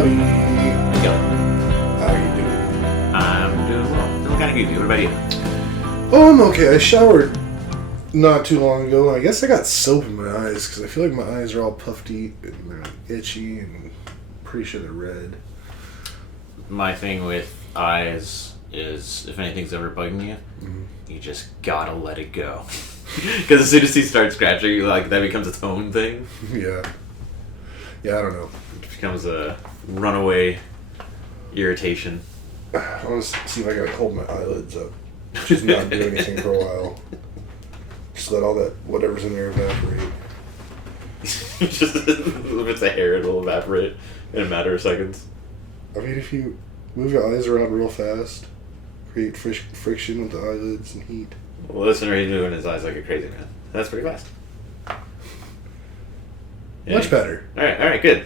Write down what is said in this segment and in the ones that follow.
buddy. Yo. How you doing? I'm doing well. Feeling kind of goofy. What about you? Oh, I'm okay. I showered not too long ago. I guess I got soap in my eyes because I feel like my eyes are all puffy and they're itchy and pretty sure they're red. My thing with eyes is if anything's ever bugging you, you just gotta let it go. Because as soon as he starts scratching, like that becomes its own thing. Yeah. Yeah, I don't know. It becomes a runaway irritation. I want to see if I can hold my eyelids up. Just not do anything for a while. Just let all that whatever's in there evaporate. Just if it's a hair, it'll evaporate in a matter of seconds. I mean, if you move your eyes around real fast, create friction with the eyelids and heat. Well, listener, he's moving his eyes like a crazy man. That's pretty fast. Yeah. Much better. Alright, good.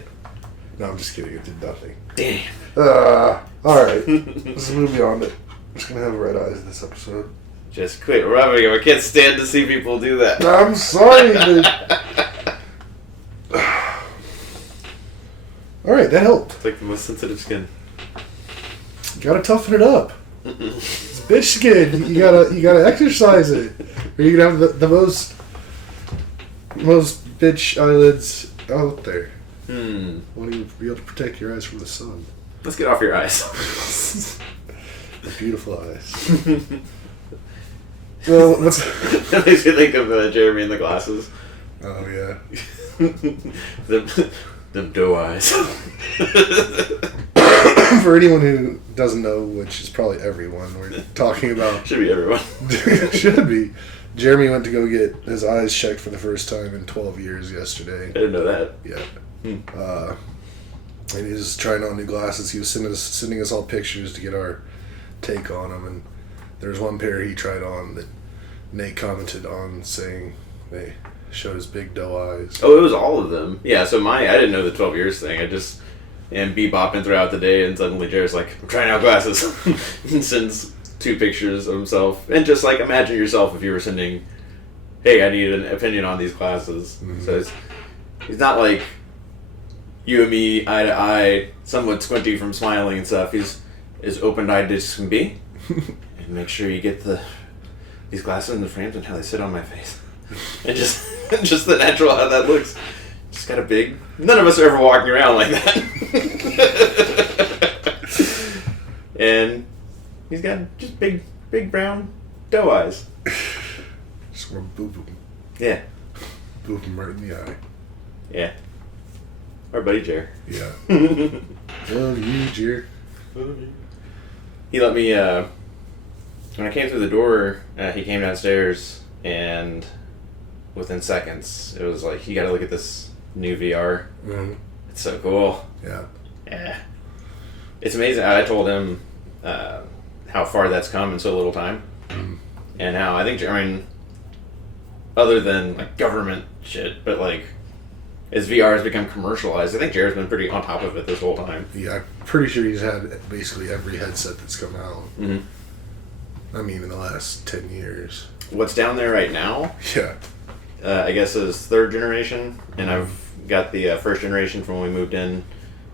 No, I'm just kidding. It did nothing. Damn. Alright. Let's move beyond it. I'm just going to have red eyes this episode. Just quit rubbing him. I can't stand to see people do that. I'm sorry, dude. Alright, that helped. It's like the most sensitive skin. You gotta toughen it up. It's bitch skin. You gotta exercise it. Or you can have the most bitch eyelids out there. Won't even be able to protect your eyes from the sun. Let's get off your eyes. The beautiful eyes. Well, That makes me think of Jeremy and the glasses. Oh yeah. Them doe eyes. For anyone who doesn't know, which is probably everyone, we're talking about. Should be everyone. Should be. Jeremy went to go get his eyes checked for the first time in 12 years yesterday. I didn't know that. Yeah. And he was trying on new glasses. He was sending us all pictures to get our take on them. And there was one pair he tried on that Nate commented on saying they showed his big doe eyes. Oh, it was all of them. Yeah, so I didn't know the 12 years thing. I just am bebopping throughout the day, and suddenly Jared's like, I'm trying out glasses. And sends 2 pictures of himself. And just like, imagine yourself if you were sending, hey, I need an opinion on these glasses. Mm-hmm. So he's not like you and me, eye to eye, somewhat squinty from smiling and stuff. He's as open-eyed as can be. And make sure you get these glasses in the frames and how they sit on my face. And just the natural how that looks. Just got a big... None of us are ever walking around like that. And he's got just big brown doe eyes. Just want to boop him. Yeah. Boop him right in the eye. Yeah. Our buddy Jer. Yeah. Love you, Jer. He let me... when I came through the door, he came downstairs and... Within seconds, it was like, you gotta look at this new VR. Mm-hmm. It's so cool. Yeah. Yeah. It's amazing. I told him how far that's come in so little time. Mm-hmm. And how, I mean, other than like government shit, but like, as VR has become commercialized, I think Jared's been pretty on top of it this whole time. Yeah, I'm pretty sure he's had basically every headset that's come out. Mm-hmm. I mean, in the last 10 years. What's down there right now, Yeah. I guess, is 3rd generation, and I've got the 1st generation from when we moved in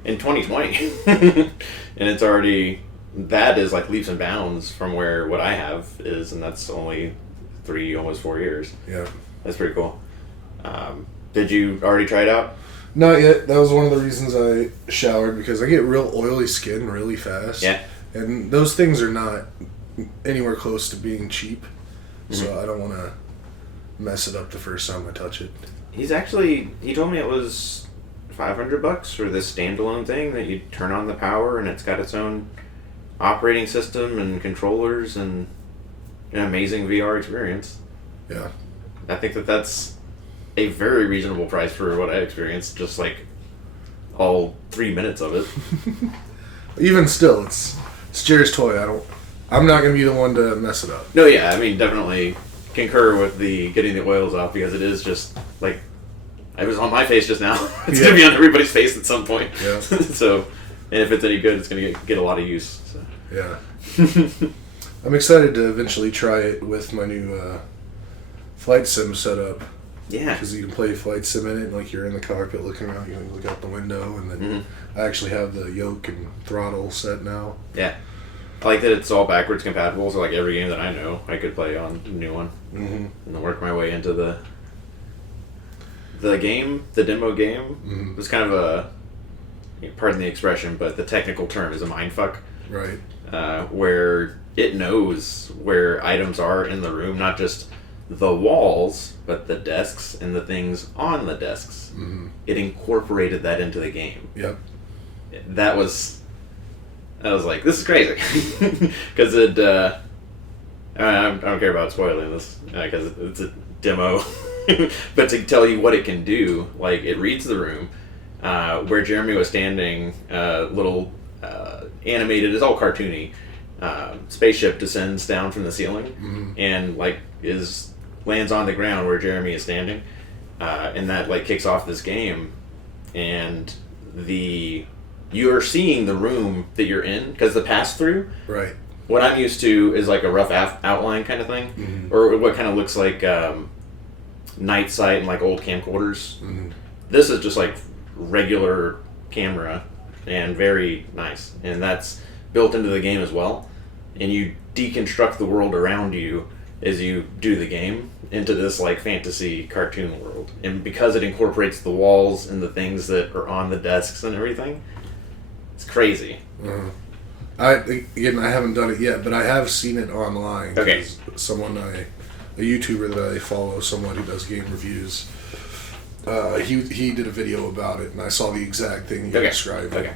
2020. And it's already, that is like leaps and bounds from where what I have is, and that's only 3, almost 4 years. Yeah. That's pretty cool. Did you already try it out? Not yet. That was one of the reasons I showered, because I get real oily skin really fast. Yeah. And those things are not anywhere close to being cheap. Mm-hmm. So I don't want to mess it up the first time I touch it. He told me it was $500 for this standalone thing that you turn on the power and it's got its own operating system and controllers and an amazing VR experience. Yeah. I think that's a very reasonable price for what I experienced, just like all 3 minutes of it. Even still, it's Jerry's toy. I'm not going to be the one to mess it up. No, yeah, I mean, definitely concur with the getting the oils off, because it is just like, it was on my face just now. It's going to be on everybody's face at some point. Yeah. So, and if it's any good, it's going to get a lot of use. So. Yeah. I'm excited to eventually try it with my new flight sim setup. Yeah. Because you can play Flight Sim in it, and like you're in the cockpit looking around, you look out the window, and then I actually have the yoke and throttle set now. Yeah. I like that it's all backwards compatible, so like every game that I know, I could play on the new one. Mm-hmm. And then work my way into the game, the demo game. Mm-hmm. Was kind of a, pardon the expression, but the technical term is a mindfuck. Right. Where it knows where items are in the room, not just the walls, but the desks and the things on the desks. Mm-hmm. It incorporated that into the game. Yep. I was like, this is crazy. Because I don't care about spoiling this, because it's a demo. But to tell you what it can do, like, it reads the room, where Jeremy was standing, little animated, it's all cartoony, spaceship descends down from the ceiling, and, like, lands on the ground where Jeremy is standing, and that, like, kicks off this game, and you're seeing the room that you're in, because the pass-through, Right. what I'm used to is like a rough outline kind of thing, or what kind of looks like night sight and like old camcorders. This is just like regular camera and very nice, and that's built into the game as well. And you deconstruct the world around you as you do the game into this like fantasy cartoon world, and because it incorporates the walls and the things that are on the desks and everything, it's crazy. I haven't done it yet, but I have seen it online. Okay. A YouTuber that I follow, someone who does game reviews, he did a video about it, and I saw the exact thing you described. Okay.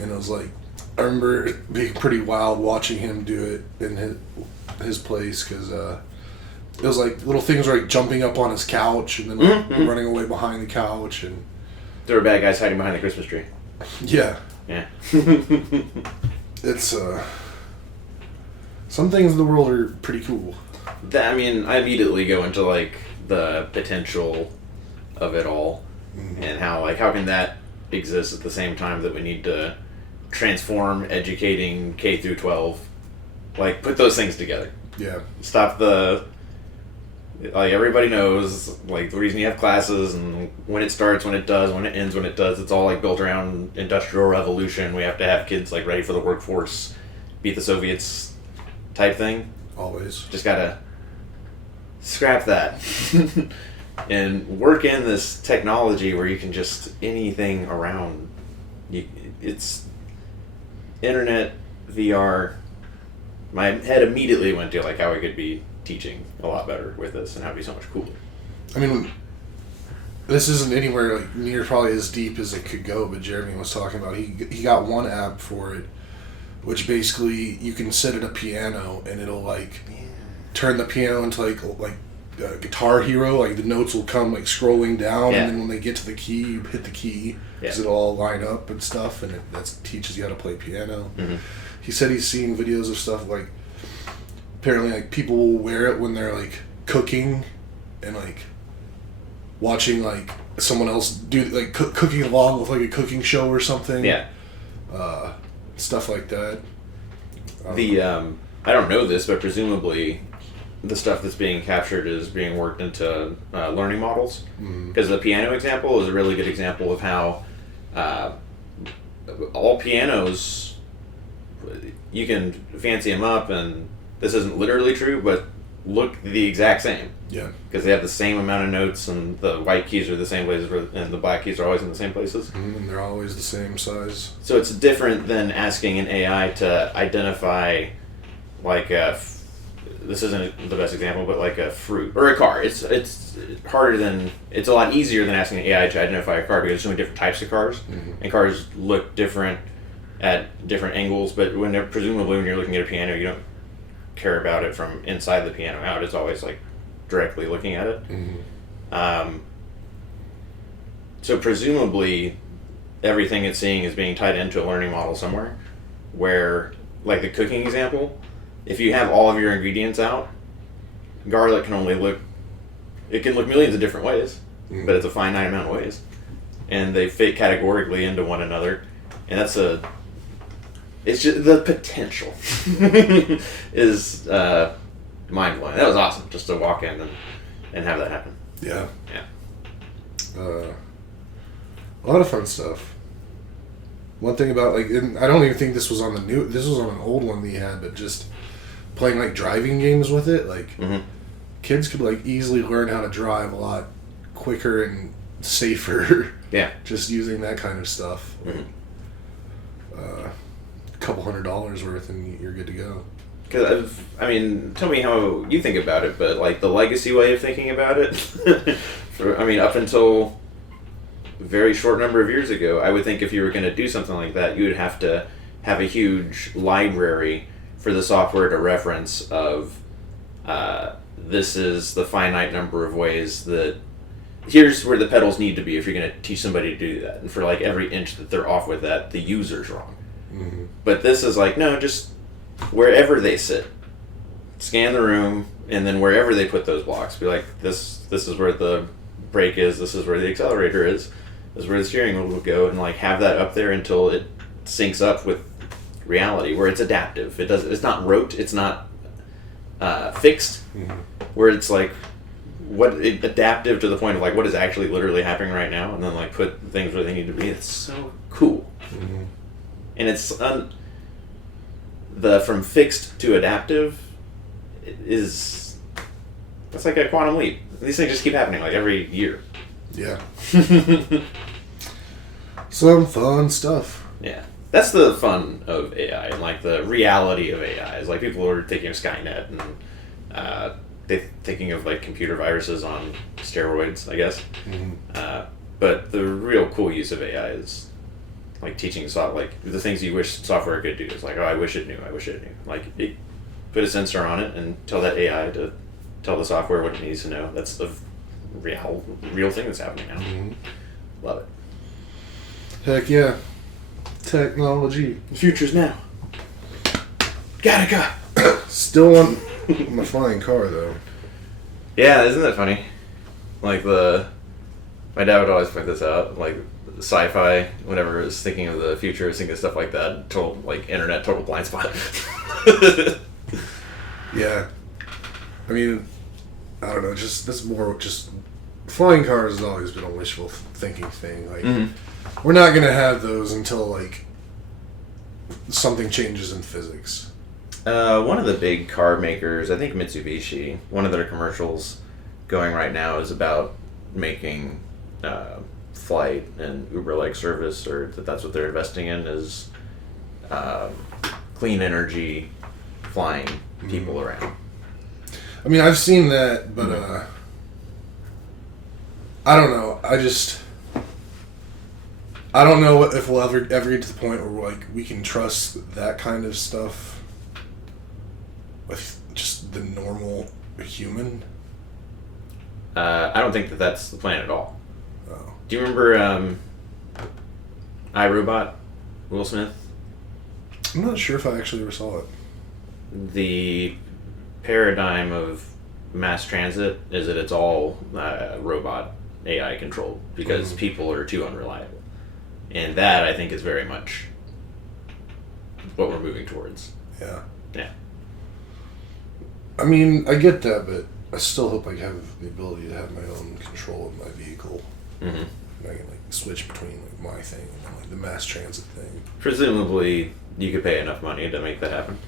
And I was like, I remember it being pretty wild watching him do it in his place, because it was like little things like jumping up on his couch and then running away behind the couch, and There were bad guys hiding behind the Christmas tree. yeah. Yeah. It's some things in the world are pretty cool. I immediately go into like the potential of it all, and how can that exist at the same time that we need to transform educating K through 12, like put those things together. Yeah. Stop like everybody knows like the reason you have classes and when it starts, when it does, when it ends, when it does, it's all like built around Industrial Revolution. We have to have kids like ready for the workforce, beat the Soviets type thing. Always. Just gotta scrap that and work in this technology where you can just anything around. It's internet, VR. My head immediately went to like how we could be teaching a lot better with this and how it'd be so much cooler. I mean, this isn't anywhere like near probably as deep as it could go, but Jeremy was talking about he got one app for it, which basically you can sit at a piano and it'll like turn the piano into like Guitar Hero. Like the notes will come like scrolling down, and then when they get to the key, you hit the key because it'll all line up and stuff, and that teaches you how to play piano. He said he's seen videos of stuff like apparently like people will wear it when they're like cooking and like watching like someone else do like cooking along with like a cooking show or something. Stuff like that. I don't know this, but presumably the stuff that's being captured is being worked into learning models, because the piano example is a really good example of how all pianos, you can fancy them up, and this isn't literally true, but look the exact same. Yeah. Because they have the same amount of notes, and the white keys are the same places, and the black keys are always in the same places. And they're always the same size. So it's different than asking an AI to identify, like this isn't the best example, but like a fruit or a car. It's harder than, it's a lot easier than asking an AI to identify a car, because there's so many different types of cars, and cars look different at different angles. But presumably when you're looking at a piano, you don't care about it from inside the piano out. It's always like directly looking at it. So presumably everything it's seeing is being tied into a learning model somewhere, where like the cooking example, if you have all of your ingredients out, garlic can look millions of different ways, but it's a finite amount of ways, and they fit categorically into one another, and it's just the potential is mind-blowing. That was awesome just to walk in and have that happen. Yeah. Yeah. A lot of fun stuff. One thing about, like, and I don't even think this was on the new, this was on an old one that he had, but just playing, like, driving games with it, like, kids could, like, easily learn how to drive a lot quicker and safer. Yeah. Just using that kind of stuff. Mm-hmm. A couple $100 worth and you're good to go. Because, I mean, tell me how you think about it, but, like, the legacy way of thinking about it, up until a very short number of years ago, I would think if you were going to do something like that, you would have to have a huge library for the software to reference of, this is the finite number of ways that, here's where the pedals need to be if you're going to teach somebody to do that. And for, like, every inch that they're off with that, the user's wrong. Mm-hmm. But this is like, no, just wherever they sit, scan the room, and then wherever they put those blocks, be like, this is where the brake is, this is where the accelerator is, this is where the steering wheel will go, and like have that up there until it syncs up with reality, where it's adaptive. It's not rote, it's not fixed, where it's like adaptive to the point of like what is actually literally happening right now, and then like put things where they need to be. It's so cool. Mm-hmm. And it's from fixed to adaptive is, that's like a quantum leap. These things just keep happening like every year. Yeah. Some fun stuff. Yeah. That's the fun of AI and like the reality of AI is like people are thinking of Skynet and they're thinking of like computer viruses on steroids, I guess. Mm-hmm. But the real cool use of AI is like teaching like the things you wish software could do. It's like, oh, I wish it knew. Like, put a sensor on it and tell that AI to tell the software what it needs to know. That's the real thing that's happening now. Mm-hmm. Love it. Heck yeah. Technology. The future's now. Gotta go. Still want my flying car, though. Yeah, isn't that funny? Like my dad would always point this out, like sci-fi, whenever I was thinking of the future, I was thinking of stuff like that, total blind spot. Yeah. I mean, I don't know, that's more just, flying cars has always been a wishful thinking thing. Like, we're not going to have those until, like, something changes in physics. One of the big car makers, I think Mitsubishi, one of their commercials going right now is about making flight and Uber-like service, or that's what they're investing in, is clean energy flying people around. I mean, I've seen that, but I don't know. I don't know if we'll ever get to the point where like we can trust that kind of stuff with just the normal human. I don't think that's the plan at all. Oh. Do you remember iRobot, Will Smith? I'm not sure if I actually ever saw it. The paradigm of mass transit is that it's all robot AI controlled because people are too unreliable. And that, I think, is very much what we're moving towards. Yeah. Yeah. I mean, I get that, but I still hope I have the ability to have my own control of my vehicle. Mm-hmm. And I can like switch between like my thing and then, like the mass transit thing. Presumably, you could pay enough money to make that happen.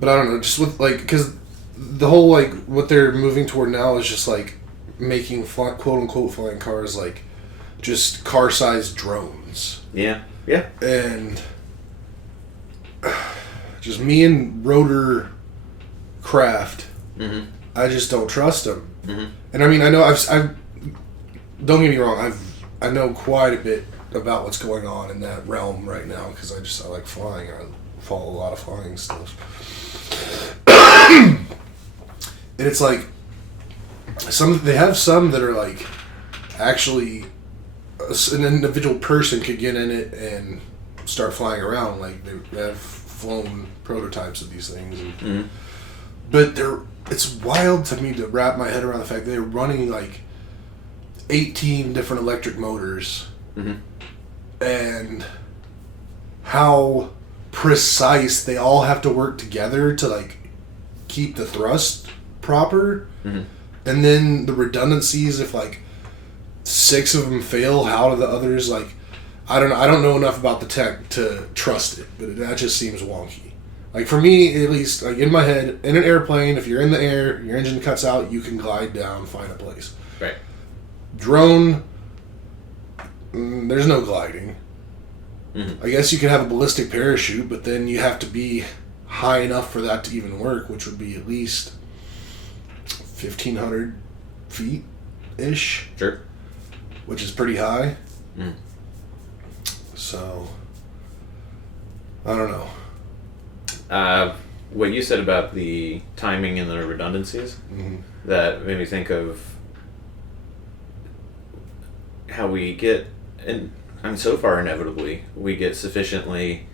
But I don't know, just with like, because the whole like what they're moving toward now is just like making quote unquote flying cars like just car-sized drones. Yeah. Yeah. And just me and Rotor Craft, I just don't trust them. And I mean, I know I've don't get me wrong, I know quite a bit about what's going on in that realm right now because I like flying. I follow a lot of flying stuff. And it's like they have some that are like actually an individual person could get in it and start flying around. Like they have flown prototypes of these things, but it's wild to me to wrap my head around the fact they're running like 18 different electric motors, and how precise they all have to work together to like keep the thrust proper. And then the redundancies, if like 6 of them fail, how do the others like? I don't know enough about the tech to trust it, but that just seems wonky. Like for me, at least, like in my head, in an airplane, if you're in the air, your engine cuts out, you can glide down, find a place. Right. Drone, there's no gliding. Mm-hmm. I guess you could have a ballistic parachute, but then you have to be high enough for that to even work, which would be at least 1,500 feet ish. Sure. Which is pretty high. Mm. So, I don't know. What you said about the timing and the redundancies, that made me think of how we get, and so far inevitably, we get sufficiently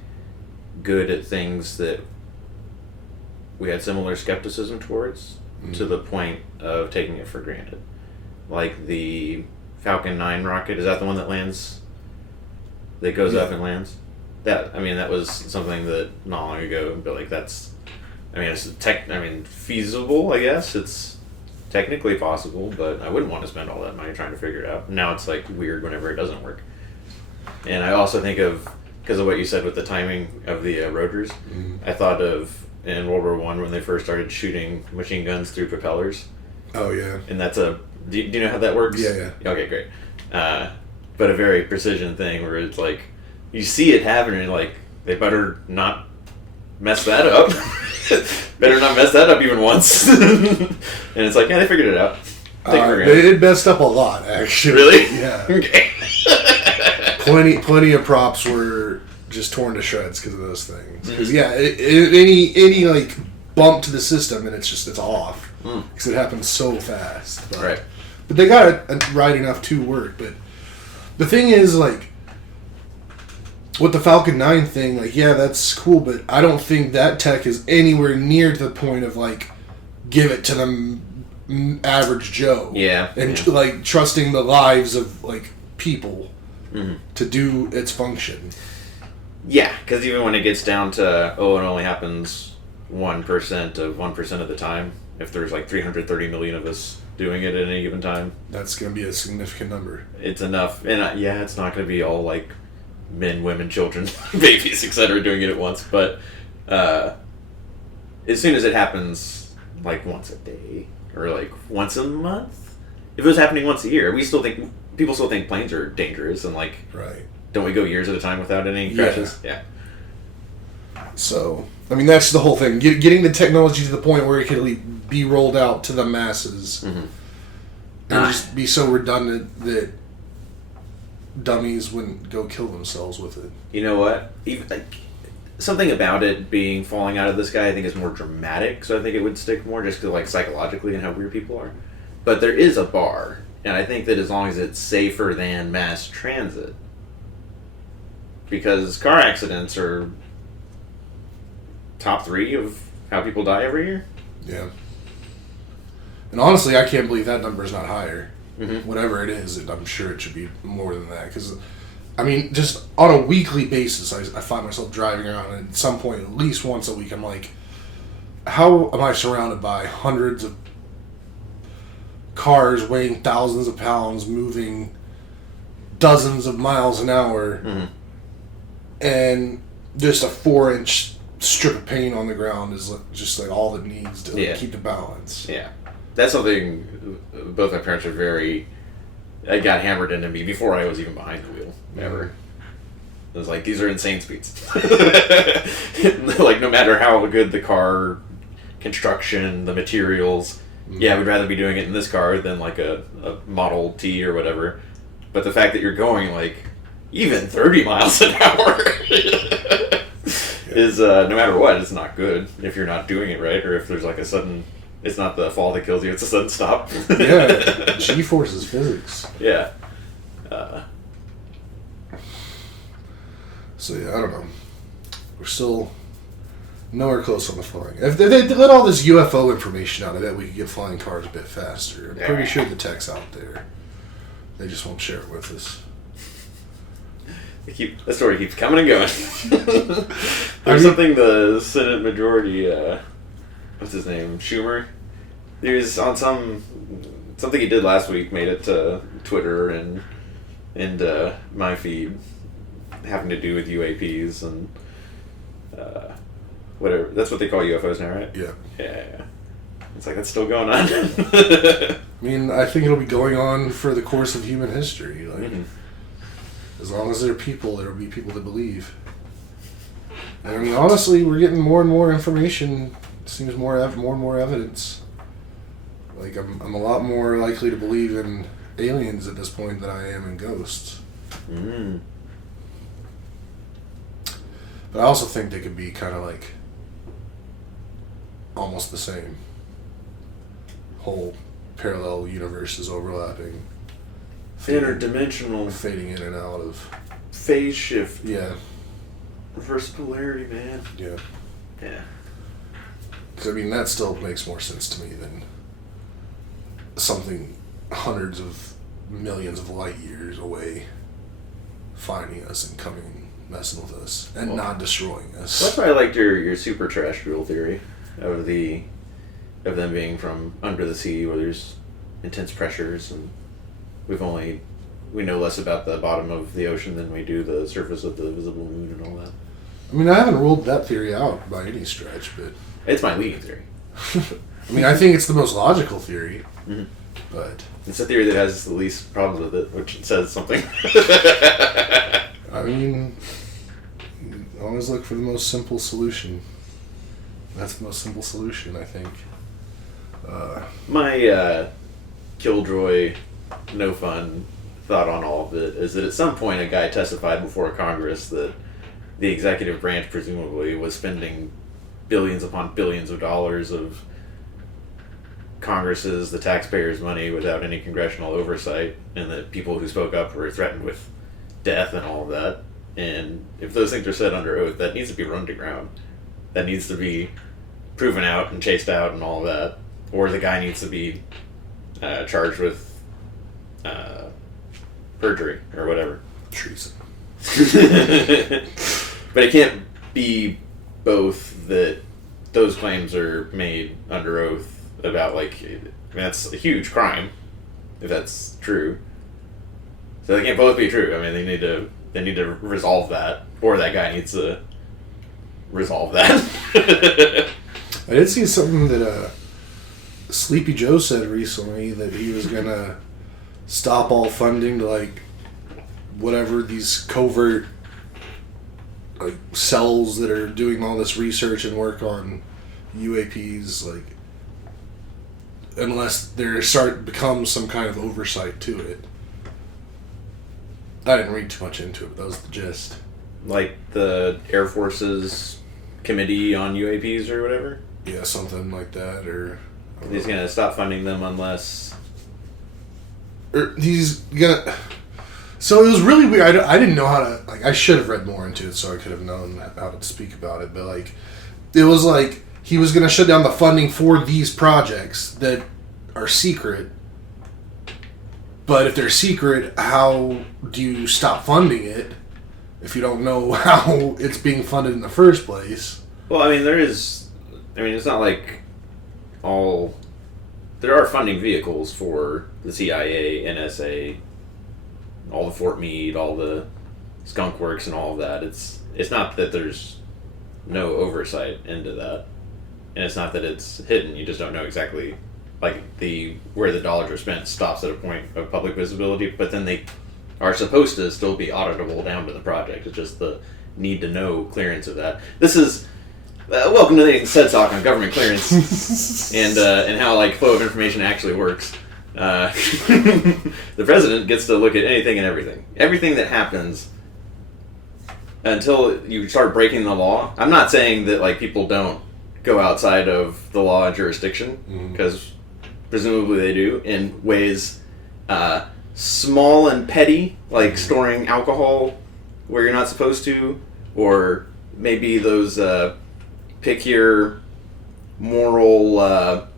good at things that we had similar skepticism towards, to the point of taking it for granted. Like the Falcon 9 rocket, is that the one that lands, that goes up and lands? That was something that not long ago, but like it's feasible, I guess. It's technically possible, but I wouldn't want to spend all that money trying to figure it out. Now it's like weird whenever it doesn't work. And I also think of, because of what you said with the timing of the rotors, I thought of in World War I when they first started shooting machine guns through propellers. Oh, yeah. And that's do you know how that works? Yeah. Okay, great. But a very precision thing where it's like, you see it happen and you're like, they better not mess that up. Better not mess that up even once. And it's like, yeah, they figured it out. It messed up a lot, actually. Really? Yeah. Okay. plenty of props were just torn to shreds because of those things. Because any like bump to the system and it's off because it happens so fast. But, right. But they got it right enough to work. But the thing is, like, with the Falcon 9 thing, like, yeah, that's cool, but I don't think that tech is anywhere near to the point of, like, give it to the average Joe. Yeah. And, like, trusting the lives of, like, people to do its function. Yeah, because even when it gets down to, it only happens 1% of 1% of the time, if there's, like, 330 million of us doing it at any given time. That's going to be a significant number. It's enough. And, it's not going to be all, like, men, women, children, babies, etc. doing it at once, but as soon as it happens, like once a day or like once a month, if it was happening once a year, people still think planes are dangerous, and like, right? Don't we go years at a time without any crashes? Yeah. So that's the whole thing: getting the technology to the point where it could be rolled out to the masses, and just be so redundant that dummies wouldn't go kill themselves with it. You know what? Even, like, something about it being falling out of the sky, I think, is more dramatic, so I think it would stick more just because, like, psychologically and how weird people are. But there is a bar, and I think that as long as it's safer than mass transit, because car accidents are top 3 of how people die every year. Yeah. And honestly, I can't believe that number is not higher. Mm-hmm. Whatever it is, I'm sure it should be more than that. Because, just on a weekly basis, I find myself driving around, and at some point, at least once a week, I'm like, how am I surrounded by hundreds of cars weighing thousands of pounds, moving dozens of miles an hour, and just a 4-inch strip of paint on the ground is just like all it needs to keep the balance. Yeah. That's something both my parents are it got hammered into me before I was even behind the wheel, ever. It was like, these are insane speeds. Like, no matter how good the car construction, the materials, I would rather be doing it in this car than like a Model T or whatever. But the fact that you're going like even 30 miles an hour is, no matter what, it's not good if you're not doing it right, or if there's like a sudden... It's not the fall that kills you, it's a sudden stop. Yeah, G-force is physics. Yeah. So, I don't know. We're still nowhere close on the flying. If they let all this UFO information out, I bet we could get flying cars a bit faster. I'm pretty sure the tech's out there. They just won't share it with us. The story keeps coming and going. There's something the Senate majority... what's his name? Schumer He was on something he did last week, made it to Twitter and my feed, having to do with UAPs and whatever. That's what they call UFOs now, right? Yeah. Yeah. It's like, that's still going on. I mean, I think it'll be going on for the course of human history. Like, as long as there are people, there will be people that believe. And I mean, honestly, we're getting more and more information. Seems more and more evidence. Like, I'm a lot more likely to believe in aliens at this point than I am in ghosts. But I also think they could be kind of like almost the same. Whole parallel universes overlapping. Interdimensional. Fading in and out of. Phase shift. Yeah. Reverse polarity, man. Yeah. Yeah. Because, I mean, that still makes more sense to me than something hundreds of millions of light years away finding us and coming and messing with us and not destroying us. That's why I liked your super terrestrial theory of them being from under the sea where there's intense pressures, and we know less about the bottom of the ocean than we do the surface of the visible moon and all that. I mean, I haven't ruled that theory out by any stretch, but It's my leading theory. I mean, I think it's the most logical theory, but It's a theory that has the least problems with it, which says something. I mean, always look for the most simple solution. That's the most simple solution, I think. My killjoy, no fun thought on all of it is that at some point a guy testified before Congress that the executive branch presumably was spending billions upon billions of dollars of Congress's, the taxpayers' money without any congressional oversight, and that people who spoke up were threatened with death and all of that. And if those things are said under oath, that needs to be run to ground. That needs to be proven out and chased out and all of that. Or the guy needs to be charged with perjury or whatever. Treason. But it can't be both that those claims are made under oath about, like, I mean, that's a huge crime if that's true. So they can't both be true. I mean, they need to resolve that, or that guy needs to resolve that. I did see something that Sleepy Joe said recently, that he was gonna stop all funding to, like, whatever these covert, like, cells that are doing all this research and work on UAPs, like, unless there becomes some kind of oversight to it. I didn't read too much into it, but that was the gist. Like the Air Force's Committee on UAPs or whatever? Yeah, something like that, or... He's going to stop funding them unless... Or he's gonna... So it was really weird. I didn't know how to... Like, I should have read more into it so I could have known how to speak about it, but, like, it was like he was going to shut down the funding for these projects that are secret. But if they're secret, how do you stop funding it if you don't know how it's being funded in the first place? Well, I mean, it's not like all... There are funding vehicles for the CIA, NSA, all the Fort Meade, all the Skunk Works and all of that. It's not that there's no oversight into that. And it's not that it's hidden. You just don't know exactly, like, where the dollars are spent stops at a point of public visibility, but then they are supposed to still be auditable down to the project. It's just the need to know clearance of that. This is welcome to the SED Talk on government clearance and how, like, flow of information actually works. The president gets to look at anything and everything that happens until you start breaking the law. I'm not saying that, like, people don't go outside of the law and jurisdiction, because presumably they do in ways small and petty, like storing alcohol where you're not supposed to, or maybe those pick your moral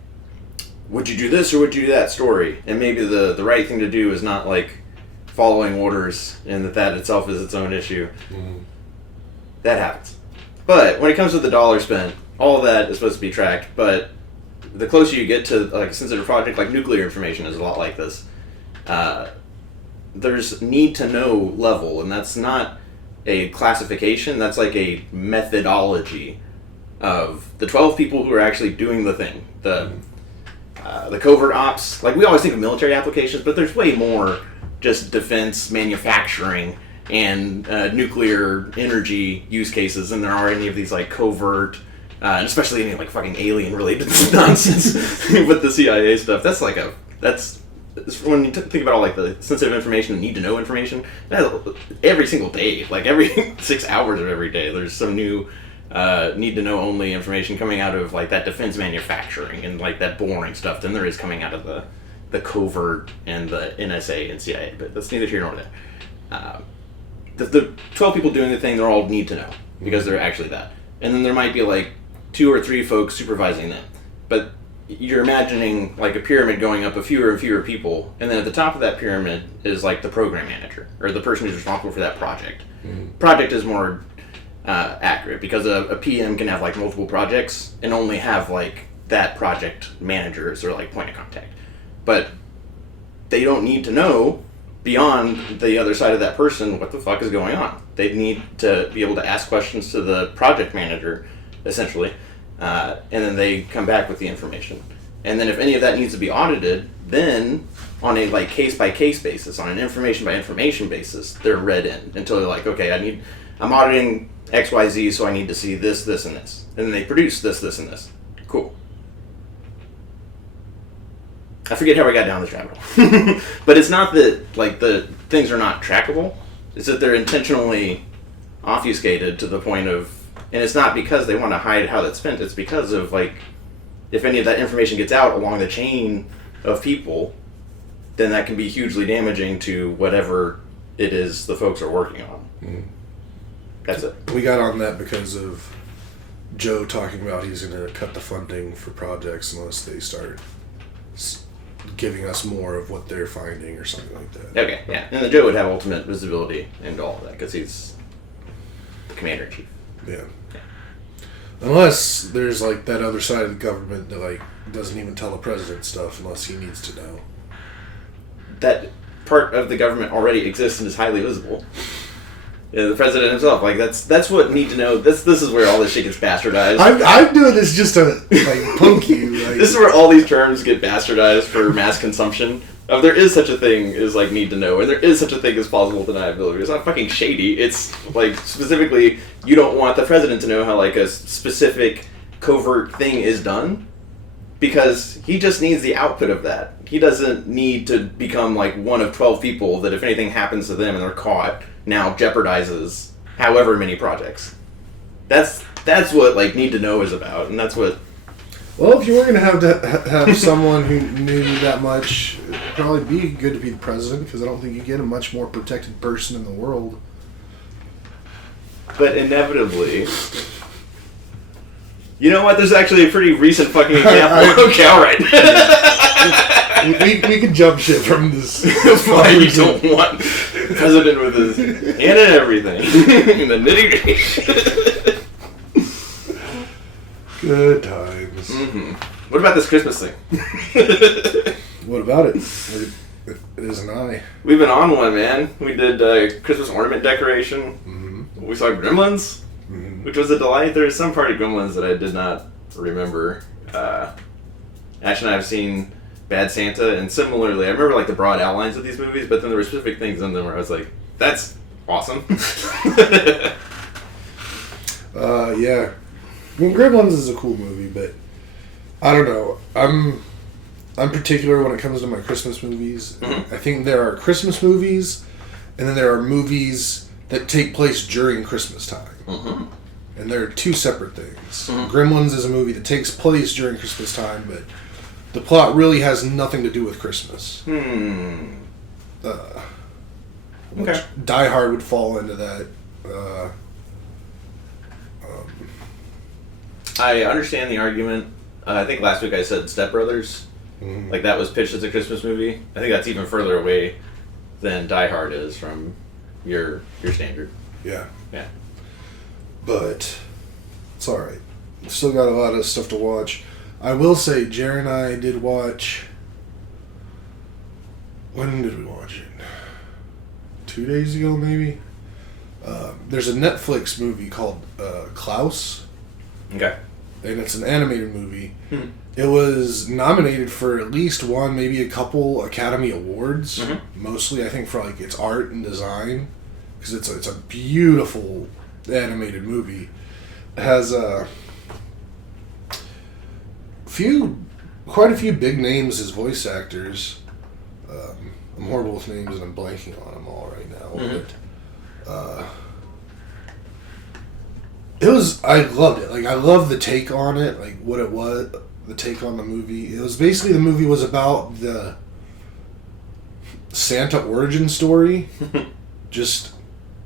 would you do this or would you do that story, and maybe the right thing to do is not, like, following orders, and that itself is its own issue. That happens. But when it comes to the dollar spent, all that is supposed to be tracked, but the closer you get to like a sensitive project, like nuclear information is a lot like this. There's need to know level, and that's not a classification. That's like a methodology of the 12 people who are actually doing the thing. The covert ops, like we always think of military applications, but there's way more just defense, manufacturing, and nuclear energy use cases than there are any of these like covert, and especially any like fucking alien related nonsense with the CIA stuff. That's like when you think about all like the sensitive information and need to know information, every single day, like every 6 hours of every day, there's some new need to know only information coming out of like that defense manufacturing and like that boring stuff than there is coming out of the covert and the NSA and CIA. But that's neither here nor there. The 12 people doing the thing, they're all need to know because they're actually that. And then there might be like 2 or 3 folks supervising them. But you're imagining like a pyramid going up of fewer and fewer people, and then at the top of that pyramid is like the program manager or the person who's responsible for that project. Project is more accurate because a PM can have like multiple projects and only have like that project manager as their like point of contact. But they don't need to know beyond the other side of that person what the fuck is going on. They need to be able to ask questions to the project manager, essentially, and then they come back with the information. And then if any of that needs to be audited, then on a like case-by-case basis, on an information-by-information basis, they're read in until they're like, okay, I'm auditing XYZ, so I need to see this, this, and this. And then they produce this, this, and this. Cool. I forget how we got down this rabbit hole. But it's not that like the things are not trackable. It's that they're intentionally obfuscated to the point of, and it's not because they want to hide how that's spent. It's because of like, if any of that information gets out along the chain of people, then that can be hugely damaging to whatever it is the folks are working on. Mm-hmm. That's it. We got on that because of Joe talking about he's going to cut the funding for projects unless they start giving us more of what they're finding or something like that. Okay, yeah. And then Joe would have ultimate visibility into all of that because he's the commander-in-chief. Yeah. Unless there's like that other side of the government that like doesn't even tell the president stuff unless he needs to know. That part of the government already exists and is highly visible. Yeah, the president himself, like that's what need to know. This is where all this shit gets bastardized. I'm doing this just to like poke you. Like. This is where all these terms get bastardized for mass consumption. There is such a thing as like need to know, and there is such a thing as plausible deniability. It's not fucking shady. It's like specifically you don't want the president to know how like a specific covert thing is done because he just needs the output of that. He doesn't need to become like one of 12 people that if anything happens to them and they're caught, now jeopardizes however many projects. That's what like need to know is about, and that's what. Well, if you were going to have someone who knew that much, it'd probably be good to be the president because I don't think you get a much more protected person in the world. But inevitably, you know what? There's actually a pretty recent fucking example. Okay, all right. we can jump shit from this. Why you don't want the president with his hand in everything in the nitty-gritty. Good times. Mm-hmm. What about this Christmas thing? What about it? It is an eye. We've been on one, man. We did Christmas ornament decoration. Mm-hmm. We saw Gremlins, which was a delight. There's some part of Gremlins that I did not remember. Ash and I have seen Bad Santa, and similarly, I remember like the broad outlines of these movies, but then there were specific things in them where I was like, that's awesome. Yeah. I mean, Gremlins is a cool movie, but I don't know. I'm particular when it comes to my Christmas movies. Mm-hmm. I think there are Christmas movies, and then there are movies that take place during Christmas time. Mm-hmm. And they're two separate things. Mm-hmm. Gremlins is a movie that takes place during Christmas time, but the plot really has nothing to do with Christmas. Okay. Die Hard would fall into that. I understand the argument. I think last week I said Step Brothers. Mm-hmm. Like that was pitched as a Christmas movie. I think that's even further away than Die Hard is from your standard. Yeah. Yeah. But it's alright. Still got a lot of stuff to watch. I will say, Jared and I did watch. When did we watch it? 2 days ago, maybe. There's a Netflix movie called Klaus. Okay. And it's an animated movie. It was nominated for at least one, maybe a couple Academy Awards. Mostly, I think, for like its art and design, because it's a beautiful animated movie. It has quite a few big names as voice actors. I'm horrible with names and I'm blanking on them all right now. But, I loved it. Like, I loved the take on it, like what it was, the take on the movie. It was basically, the movie was about the Santa origin story. Just,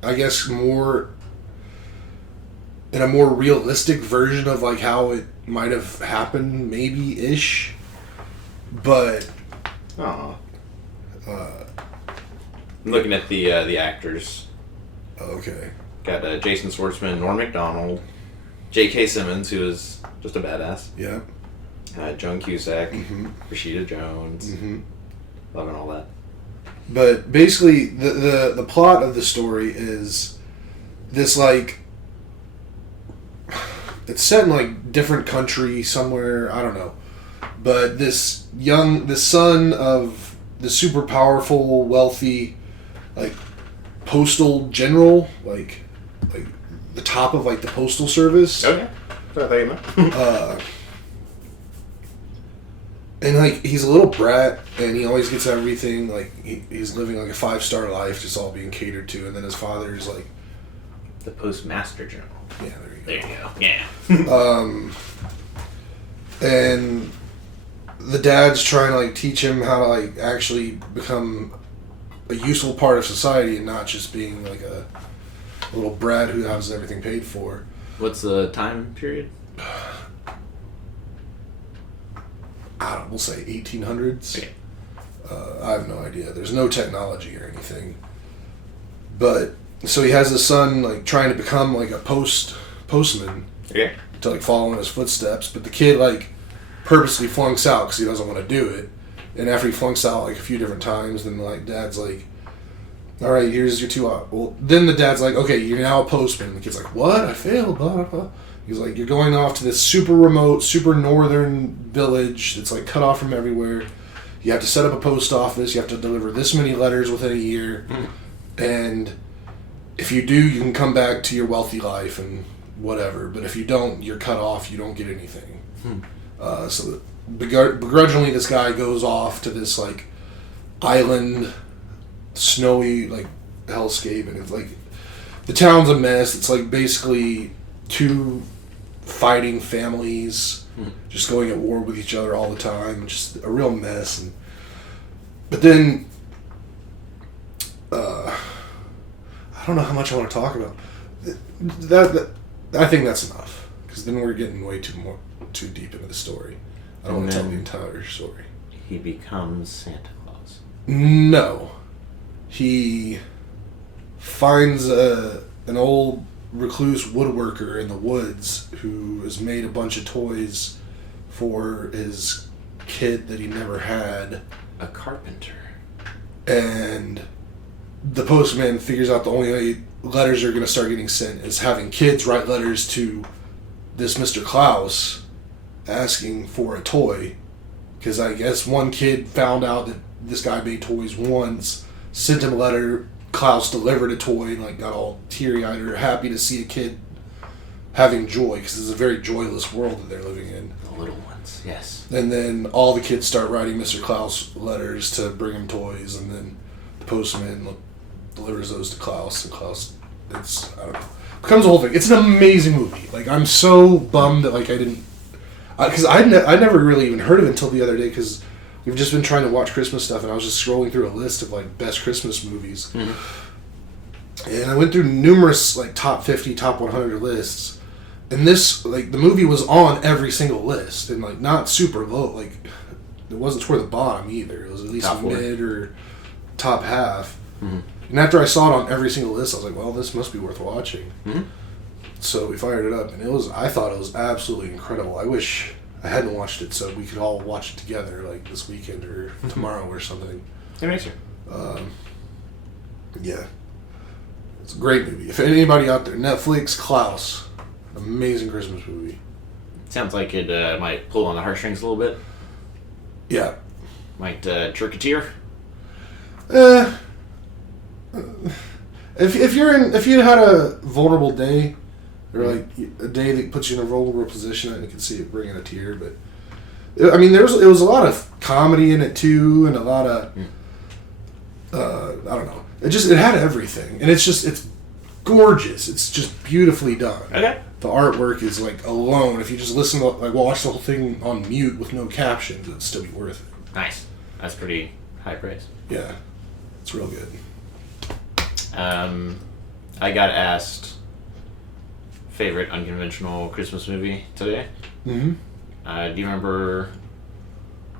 I guess, more in a more realistic version of like how it might have happened, maybe ish. But I'm looking at the actors. Okay. Got Jason Schwartzman, Norm Macdonald, J.K. Simmons, who is just a badass. Yeah. Joan Cusack, Rashida Jones. Loving all that. But basically, the plot of the story is this, like, it's set in like different country somewhere, I don't know. But the son of the super powerful, wealthy, like, postal general, like the top of like the postal service. Okay. So there you go. And like, he's a little brat, and he always gets everything. Like, he's living like a 5-star life, just all being catered to. And then his father's like the postmaster general. Yeah, there you go. There you go. Yeah. And the dad's trying to like teach him how to like actually become a useful part of society and not just being like a little brat who has everything paid for. What's the time period? I don't know, we'll say 1800s. Okay. I have no idea. There's no technology or anything. But so he has his son like trying to become like a postman. Okay. To like follow in his footsteps, but the kid like purposely flunks out because he doesn't want to do it. And after he flunks out like a few different times, then like dad's like, all right, here's your 2 hours. Well, then the dad's like, okay, you're now a postman. And the kid's like, what? I failed, blah, blah, blah. He's like, you're going off to this super remote, super northern village that's like cut off from everywhere. You have to set up a post office. You have to deliver this many letters within a year. And if you do, you can come back to your wealthy life and whatever. But if you don't, you're cut off. You don't get anything. So begrudgingly, this guy goes off to this like island, snowy like hellscape, and it's like the town's a mess. It's like basically 2 fighting families just going at war with each other all the time, just a real mess. But then I don't know how much I want to talk about that. I think that's enough, because then we're getting way too deep into the story. I don't want to tell the entire story. He becomes Santa Claus. No. He finds an old recluse woodworker in the woods who has made a bunch of toys for his kid that he never had. A carpenter. And the postman figures out the only way letters are going to start getting sent is having kids write letters to this Mr. Klaus asking for a toy. Because I guess one kid found out that this guy made toys once, sent him a letter, Klaus delivered a toy, and like got all teary-eyed or happy to see a kid having joy, because it's a very joyless world that they're living in. The little ones, yes. And then all the kids start writing Mr. Klaus letters to bring him toys, and then the postman delivers those to Klaus, and Klaus, I don't know, becomes a whole thing. It's an amazing movie. Like, I'm so bummed that like I didn't, because I never really even heard of it until the other day, because we've just been trying to watch Christmas stuff, and I was just scrolling through a list of like best Christmas movies. And I went through numerous like top 50, top 100 lists, and this, like, the movie was on every single list, and like not super low, like it wasn't toward the bottom either. It was at least top mid or top half. And after I saw it on every single list, I was like, well, this must be worth watching. So we fired it up, and I thought it was absolutely incredible. I wish I hadn't watched it, so we could all watch it together, like this weekend or tomorrow or something. Hey, makes you. Yeah, it's a great movie. If anybody out there, Netflix, Klaus, amazing Christmas movie. Sounds like it might pull on the heartstrings a little bit. Yeah. Might jerk a tear. If you had a vulnerable day, or like a day that puts you in a vulnerable position, I can see it bringing a tear. But I mean, it was a lot of comedy in it too, and a lot of I don't know. It had everything, and it's gorgeous. It's just beautifully done. Okay. The artwork is like alone. If you just listen to watch the whole thing on mute with no captions, it'd still be worth it. Nice. That's pretty high praise. Yeah, it's real good. I got asked favorite unconventional Christmas movie today. Mm-hmm. Do you remember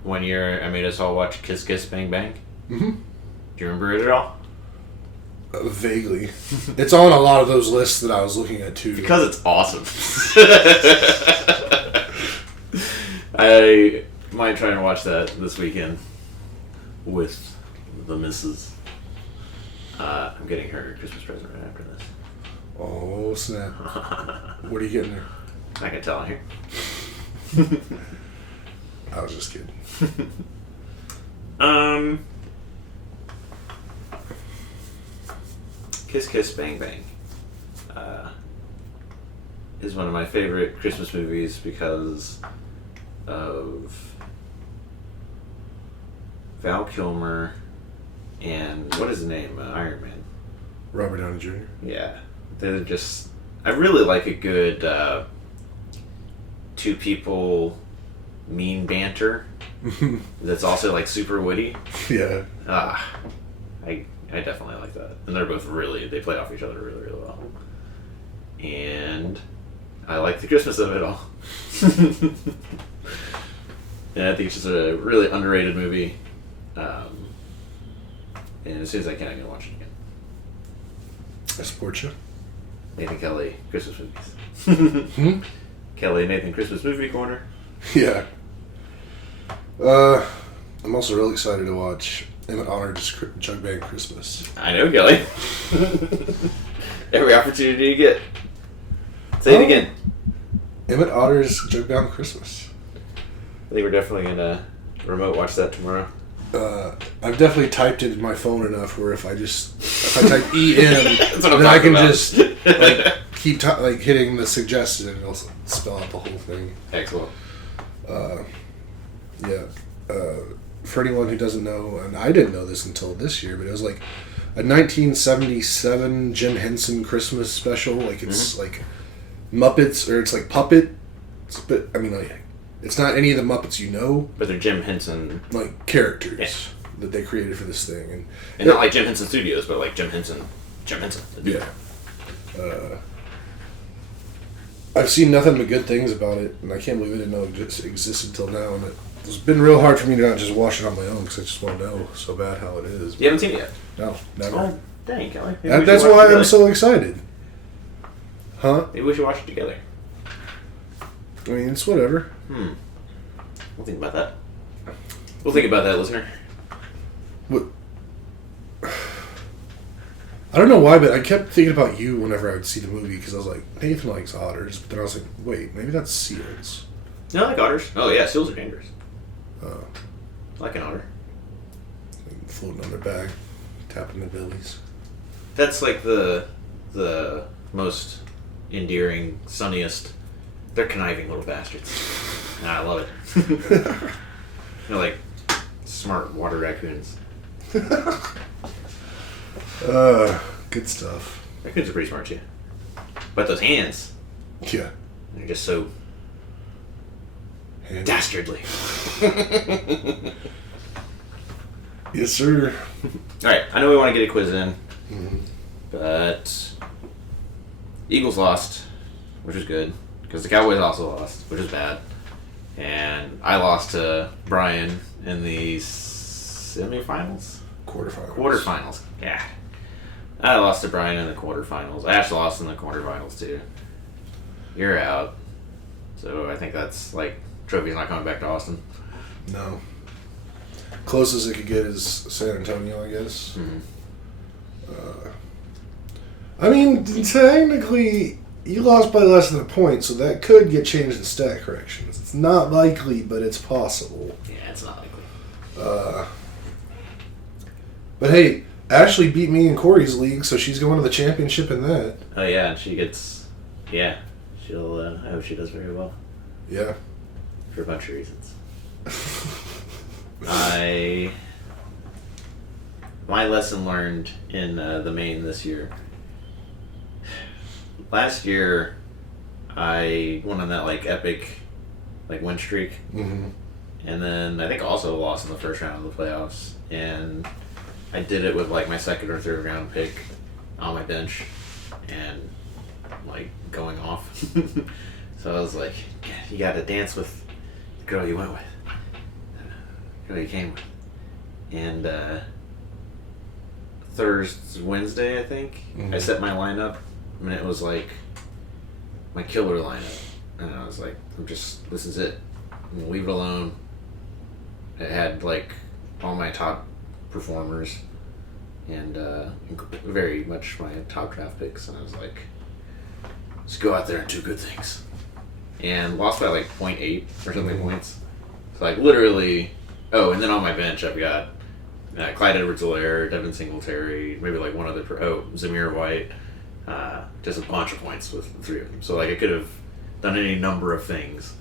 one year I made us all watch Kiss Kiss Bang Bang? Mm-hmm. Do you remember it at all? Vaguely. It's on a lot of those lists that I was looking at too. Because it's awesome. I might try and watch that this weekend with the missus. I'm getting her a Christmas present right after this. Oh, snap. What are you getting her? I can tell here. I was just kidding. Kiss Kiss Bang Bang is one of my favorite Christmas movies because of Val Kilmer and what is his name? Iron Man. Robert Downey Jr. Yeah, they're just. I really like a good two people mean banter that's also like super witty. Yeah. I definitely like that, and they're both they play off each other really, really well. And I like the Christmas of it all. And I think it's just a really underrated movie. And as soon as I can, I'm gonna watch it again. I support you. Nathan Kelly Christmas movies. Kelly Nathan Christmas movie corner. Yeah. I'm also really excited to watch Emmett Otter's Jug Band Christmas. I know, Kelly. Every opportunity you get. Say it again. Emmett Otter's Jug Band Christmas. I think we're definitely gonna remote watch that tomorrow. I've definitely typed it in my phone enough where if I type EM, then I can about. just like keep hitting the suggested and it'll spell out the whole thing. Excellent. Yeah. For anyone who doesn't know, and I didn't know this until this year, but it was like a 1977 Jim Henson Christmas special. Like it's like Muppets, or it's like puppet. But I mean, like it's not any of the Muppets you know. But they're Jim Henson. Like characters that they created for this thing, and not like Jim Henson Studios, but like Jim Henson. Yeah. I've seen nothing but good things about it, and I can't believe I didn't know it existed until now. And it's been real hard for me to not just watch it on my own because I just want to know so bad how it is. You haven't seen it yet? No, never. Oh, dang, Kelly. That's why I'm so excited. Huh? Maybe we should watch it together. I mean, it's whatever. We'll think about that. We'll think about that, listener. What? I don't know why, but I kept thinking about you whenever I would see the movie because I was like, Nathan likes otters, but then I was like, wait, maybe that's seals. No, I like otters. Oh yeah, seals are dangerous. Oh. I like an otter. Like floating on their back, tapping their bellies. That's like the most endearing, sunniest. They're conniving little bastards. And I love it. They're like smart water raccoons. Good stuff. Raccoons are pretty smart too. But those hands, Yeah. they're just so Handy. dastardly. Yes, sir. Alright, I know we want to get a quiz in, Mm-hmm. but Eagles lost, which was good, because the Cowboys also lost, which was bad. And I lost to Brian in the semifinals? Quarterfinals. Yeah. I lost to Brian in the quarterfinals. I actually lost in the quarterfinals too. You're out. So I think that's like trophy's not coming back to Austin. No. Closest it could get is San Antonio, I guess. I mean, technically, you lost by less than a point, so that could get changed in stat corrections. It's not likely, but it's possible. Yeah, it's not likely. But hey, Ashley beat me in Corey's league, so she's going to the championship in that. Oh yeah, and she gets. Yeah, she'll. I hope she does very well. Yeah. For a bunch of reasons. My lesson learned in the main this year. Last year, I went on that like epic, like win streak, Mm-hmm. and then I think also lost in the first round of the playoffs. And I did it with like my second or third round pick on my bench, and like going off. So I was like, yeah, you got to dance with the girl you went with, the girl you came with. And Wednesday, I think, I set my lineup, and it was like my killer lineup. And I was like, this is it. I'm gonna leave it alone. It had like all my top performers and very much my top draft picks. And I was like, let's go out there and do good things. And lost by like 0.8 or something points. So like literally, and then on my bench I've got Clyde Edwards-Helaire, Devin Singletary, maybe like one other, Zamir White, just a bunch of points with the three of them. So like I could have done any number of things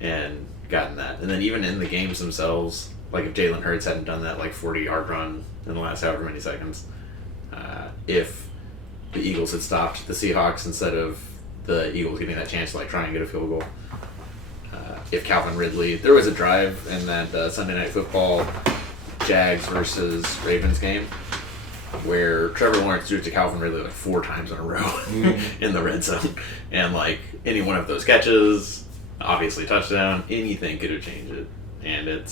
and gotten that. And then even in the games themselves, like if Jalen Hurts hadn't done that like 40-yard run in the last however many seconds, if the Eagles had stopped the Seahawks instead of the Eagles getting that chance to like try and get a field goal, if Calvin Ridley, there was a drive in that Sunday Night Football Jags versus Ravens game where Trevor Lawrence threw it to Calvin Ridley like 4 times in a row in the red zone, and like any one of those catches, obviously touchdown, anything could have changed it. And I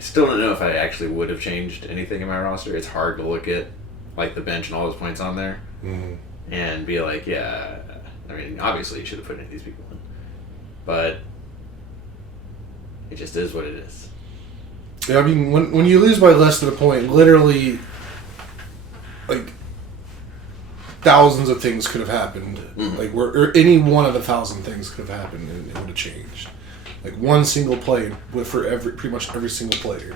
still don't know if I actually would have changed anything in my roster. It's hard to look at like the bench and all those points on there and be like, yeah, I mean, obviously you should have put any of these people in, but it just is what it is. Yeah, I mean, when you lose by less than a point, literally, like, thousands of things could have happened. Like, or any one of 1,000 things could have happened, and it would have changed. Like, one single play for pretty much every single player.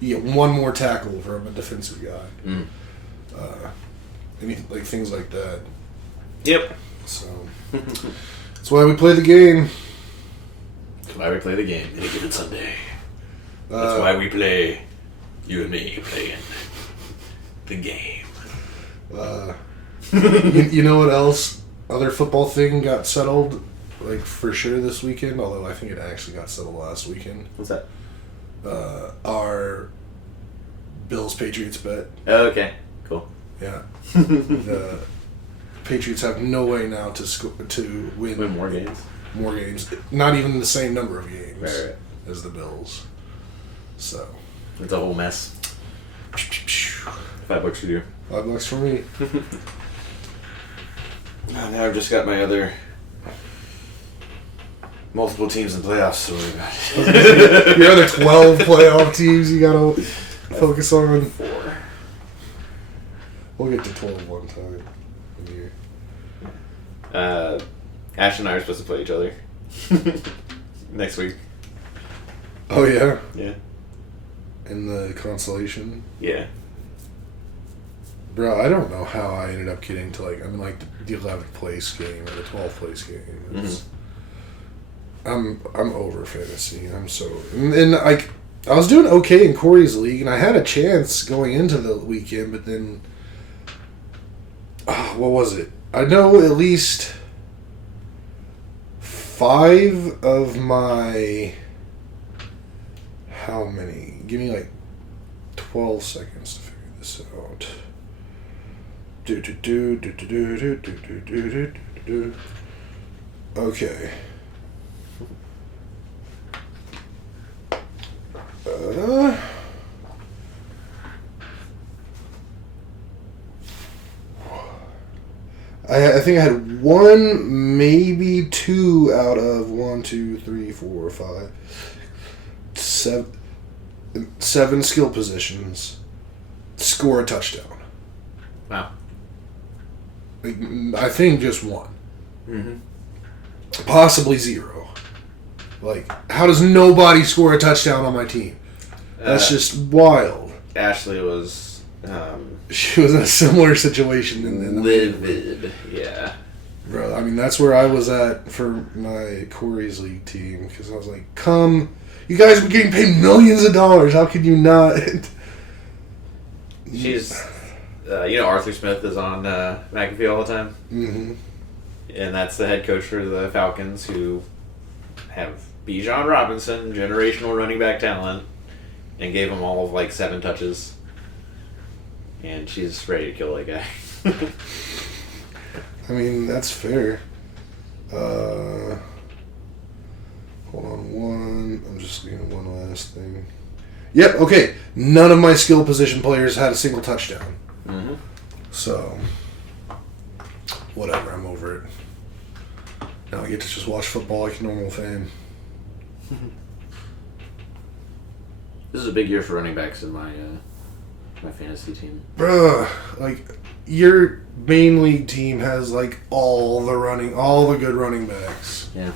You get one more tackle from a defensive guy. Like, things like that. Yep. So, that's why we play the game. That's why we play the game any given Sunday. That's why we play, you and me playing the game. You know what else? Other football thing got settled, like for sure this weekend. Although I think it actually got settled last weekend. What's that? Our Bills Patriots bet. Oh, okay, cool. Yeah, the Patriots have no way now to win more games. More games, not even the same number of games Right. as the Bills. So It's a whole mess. $5 for you. $5 for me. Now I've just got my other multiple teams in playoffs to worry about. Your other 12 playoff teams you gotta focus on. 4. We'll get to 12 one time in here. Ash and I are supposed to play each other next week. Oh yeah, Yeah. in the consolation. Yeah. Bro, I don't know how I ended up getting to like the 11th place game or the 12th place game. I'm over fantasy. I'm so and like I was doing okay in Corey's league and I had a chance going into the weekend, but then what was it? I know at least 5 of my how many? Give me like 12 seconds to figure this out. Okay. I I think I had one, maybe two out of 1, 2, 3, 4, 5, 7 skill positions score a touchdown. Wow. I think just one. Mm-hmm. Possibly 0. Like, how does nobody score a touchdown on my team? That's just wild. Ashley was She was in a similar situation in livid. Yeah. Bro, I mean, that's where I was at for my Corey's League team, because I was like, come, you guys are getting paid millions of dollars, how could you not? She's, Arthur Smith is on McAfee all the time. Mm-hmm. And that's the head coach for the Falcons, who have Bijan Robinson, generational running back talent, and gave him all of like 7 touches. And she's ready to kill that guy. I mean, that's fair. Hold on one. I'm just looking at one last thing. Yep, okay. None of my skill position players had a single touchdown. Mm-hmm. So, whatever, I'm over it. Now I get to just watch football like a normal fan. This is a big year for running backs in my my fantasy team. Bruh, like, your main league team has, like, all the good running backs. Yeah.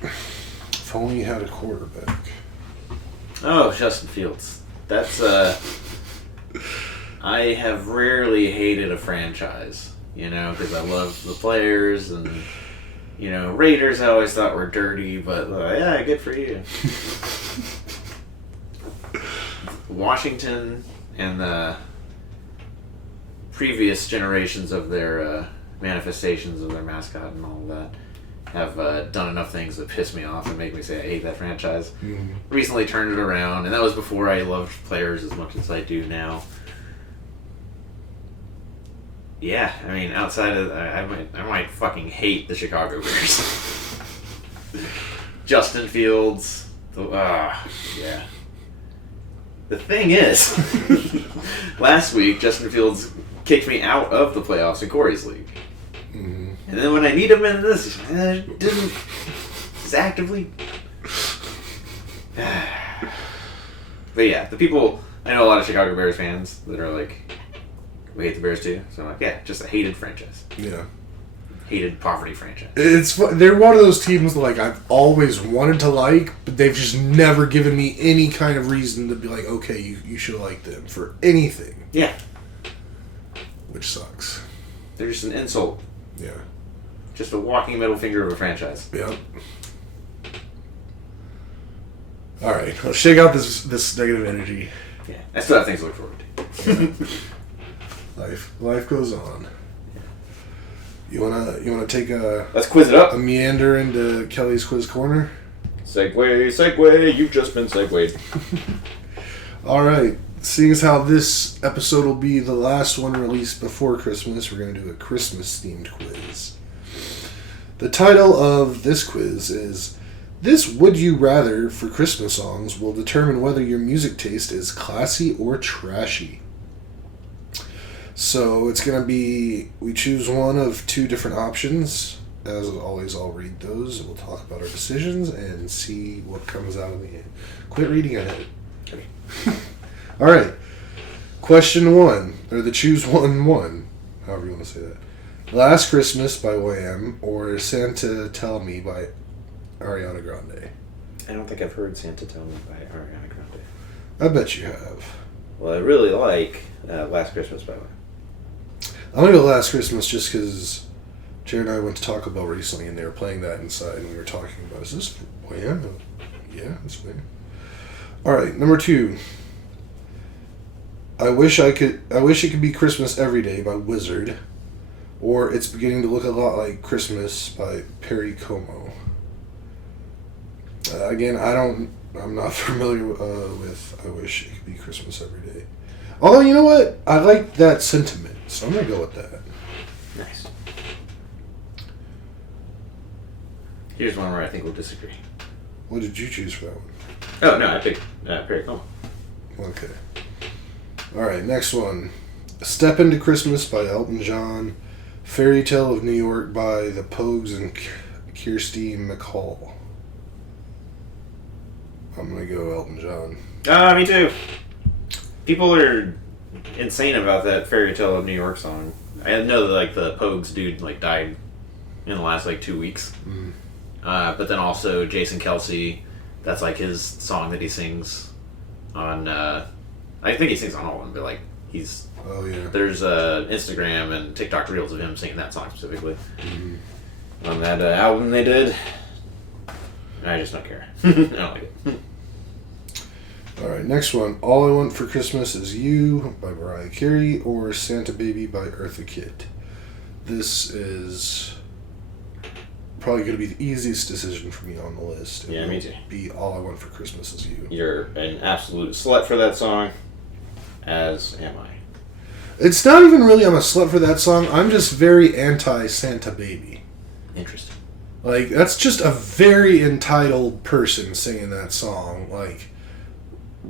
If only you had a quarterback. Oh, Justin Fields. That's, I have rarely hated a franchise, because I love the players, and, Raiders I always thought were dirty, but, yeah, good for you. Washington and the previous generations of their manifestations of their mascot and all of that have done enough things that piss me off and make me say I hate that franchise. Mm-hmm. Recently turned it around, and that was before I loved players as much as I do now. Yeah, I mean, outside of I might fucking hate the Chicago Bears. Justin Fields, yeah. The thing is, last week Justin Fields kicked me out of the playoffs in Corey's League. Mm-hmm. And then when I need him in this, didn't just actively. But yeah, the people, I know a lot of Chicago Bears fans that are like, we hate the Bears too. So I'm like, yeah, just a hated franchise. Yeah. Hated poverty franchise. They're one of those teams that, like, I've always wanted to like, but they've just never given me any kind of reason to be like, okay, you should like them for anything. Yeah. Which sucks. They're just an insult. Yeah. Just a walking middle finger of a franchise. Yep. All right, let's shake out this negative energy. Yeah, I still have things to look forward to. Life goes on. You wanna take Let's quiz it up. a meander into Kelly's quiz corner? Segue, you've just been segued. All right. Seeing as how this episode will be the last one released before Christmas, we're going to do a Christmas-themed quiz. The title of this quiz is, "This Would You Rather for Christmas songs will determine whether your music taste is classy or trashy." So it's going to be, we choose one of 2 different options. As always, I'll read those, and we'll talk about our decisions and see what comes out in the end. Quit reading ahead. All right. Question 1, or the choose one, however you want to say that. Last Christmas by Wham or Santa Tell Me by Ariana Grande. I don't think I've heard Santa Tell Me by Ariana Grande. I bet you have. Well, I really like Last Christmas by Wham. I'm going to go Last Christmas just because Jared and I went to Taco Bell recently and they were playing that inside and we were talking about, is this Wham? Yeah, it's Wham. All right, number 2. I wish it could be Christmas Every Day by Wizard, or It's Beginning to Look a Lot Like Christmas by Perry Como. Again, I'm not familiar with I Wish It Could Be Christmas Every Day. Although, you know what? I like that sentiment, so I'm going to go with that. Nice. Here's one where I think we'll disagree. What did you choose for that one? Oh, no, I picked Perry Como. Okay. Alright, next one. Step Into Christmas by Elton John, Fairy Tale of New York by the Pogues and Kirsty MacColl. I'm going to go Elton John. Me too. People are insane about that Fairy Tale of New York song. I know that like the Pogues dude like died in the last like 2 weeks. Mm. But then also Jason Kelsey, that's like his song that he sings on. I think he sings on all of them, but like he's. Oh yeah. There's Instagram and TikTok reels of him singing that song specifically on that album they did. I just don't care. I don't like it. All right, next one. All I Want for Christmas Is You by Mariah Carey or Santa Baby by Eartha Kitt. This is probably going to be the easiest decision for me on the list. Yeah, me too. Be All I Want for Christmas Is You. You're an absolute slut for that song, as am I. It's not even really I'm a slut for that song. I'm just very anti-Santa Baby. Interesting. Like, that's just a very entitled person singing that song. Like,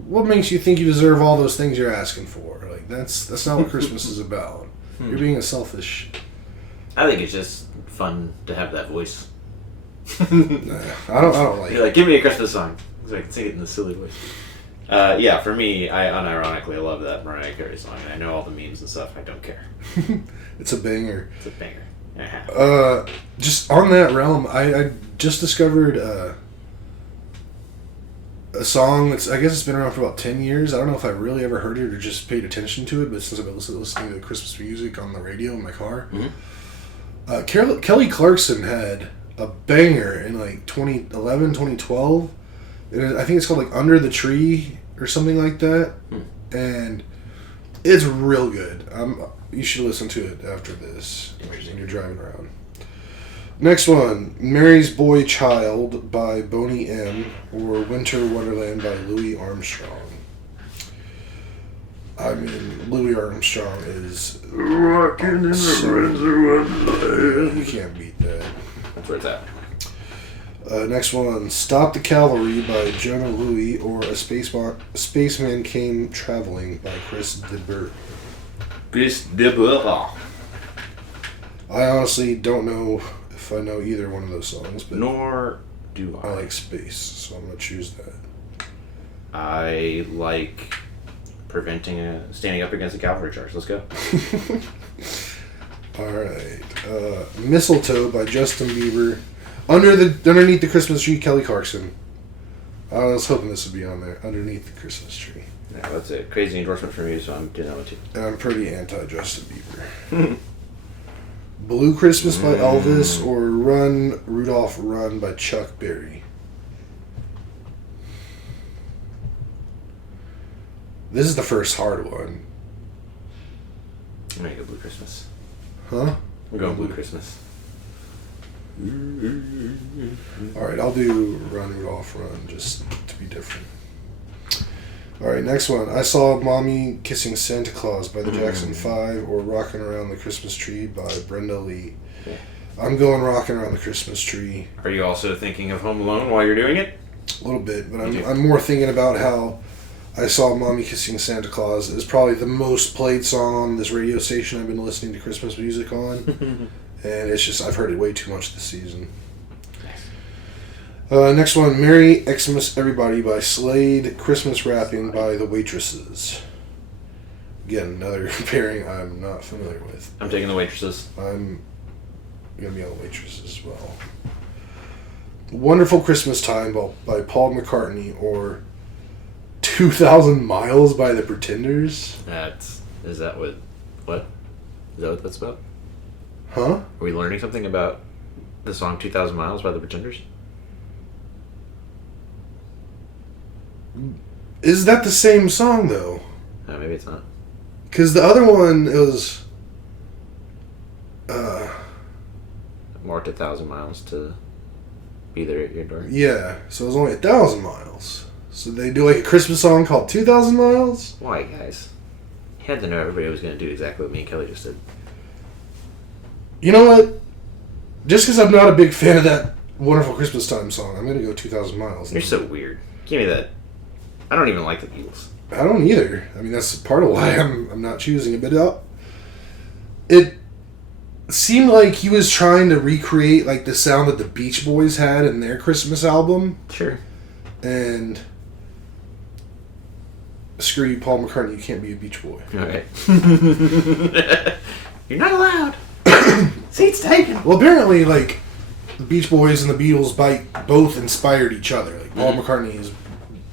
what makes you think you deserve all those things you're asking for? Like, that's not what Christmas is about. You're being a selfish... I think it's just fun to have that voice. Nah, I don't like You're like, give me a Christmas song. So I can sing it in the silly voice. Yeah, for me, I unironically love that Mariah Carey song. And I know all the memes and stuff. I don't care. It's a banger. It's a banger. Just on that realm, I just discovered a song that's, I guess it's been around for about 10 years. I don't know if I really ever heard it or just paid attention to it, but since I've been listening to Christmas music on the radio in my car, Kelly Clarkson had a banger in like 2011, 2012. I think it's called like Under the Tree or something like that. And it's real good. You should listen to it after this when you're driving around. Next one, Mary's Boy Child by Boney M. or Winter Wonderland by Louis Armstrong. I mean, Louis Armstrong is rocking in the Wonderland. You can't beat that. That's where it's at. Next one, Stop the Cavalry by Jonah Louie or A Spaceman Came Traveling by Chris de Burgh. Chris de Burgh. I honestly don't know if I know either one of those songs, but Nor do I. I like space, so I'm going to choose that. I like standing up against a cavalry charge. Let's go. Alright. Mistletoe by Justin Bieber. Underneath the Christmas Tree, Kelly Clarkson. I was hoping this would be on there. Underneath the Christmas Tree. Yeah, that's a crazy endorsement from you, so I'm doing that one too. And I'm pretty anti-Justin Bieber. Blue Christmas by Elvis or Run, Rudolph, Run by Chuck Berry. This is the first hard one. I'm going to go Blue Christmas. Huh? I'm going Blue Christmas. Alright, I'll do Run, Rudolph, Run, just to be different. Alright, next one. I Saw Mommy Kissing Santa Claus by the Jackson 5 or Rockin' Around the Christmas Tree by Brenda Lee. Yeah. I'm going Rockin' Around the Christmas Tree. Are you also thinking of Home Alone while you're doing it? A little bit, but I'm more thinking about how I Saw Mommy Kissing Santa Claus is probably the most played song on this radio station I've been listening to Christmas music on. And it's just, I've heard it way too much this season. Next one, Merry Xmas Everybody by Slade, Christmas Wrapping by The Waitresses. Again, another pairing I'm not familiar with. I'm taking The Waitresses. I'm going to be on The Waitresses as well. Wonderful Christmas Time by Paul McCartney or 2,000 Miles by The Pretenders. Is that what that's about? Huh? Are we learning something about the song 2,000 Miles by The Pretenders? Is that the same song, though? No, maybe it's not. Because the other one, it was... More to 1,000 miles to be there at your door. Yeah, so it was only 1,000 miles. So they do like a Christmas song called 2,000 Miles? Why, guys? You had to know everybody was going to do exactly what me and Kelly just did. You know what? Just because I'm not a big fan of that Wonderful Christmas Time song, I'm going to go 2,000 Miles. You're so weird. Give me that. I don't even like the Beatles. I don't either. I mean, that's part of why I'm not choosing it. But seemed like he was trying to recreate like the sound that the Beach Boys had in their Christmas album. Sure. And screw you, Paul McCartney, you can't be a Beach Boy. Okay. You're not allowed. Seat's taken. Well, apparently, like, the Beach Boys and the Beatles both inspired each other. Like, Paul McCartney has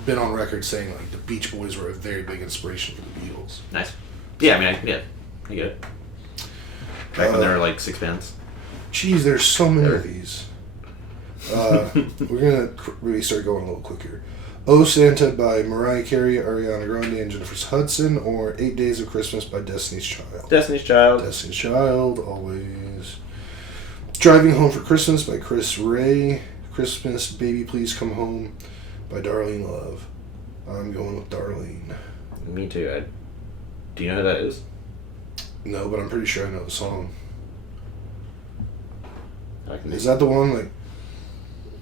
been on record saying, like, the Beach Boys were a very big inspiration for the Beatles. Nice. Yeah, I mean, I get it. Back when there were, like, 6 bands. Geez, there's so many of these. We're going to really start going a little quicker. Oh Santa by Mariah Carey, Ariana Grande, and Jennifer Hudson, or 8 Days of Christmas by Destiny's Child. Destiny's Child. Destiny's Child, always. Driving Home for Christmas by Chris Ray. Christmas, Baby Please Come Home by Darlene Love. I'm going with Darlene. Me too. Do you know who that is? No, but I'm pretty sure I know the song. Is that the one, like...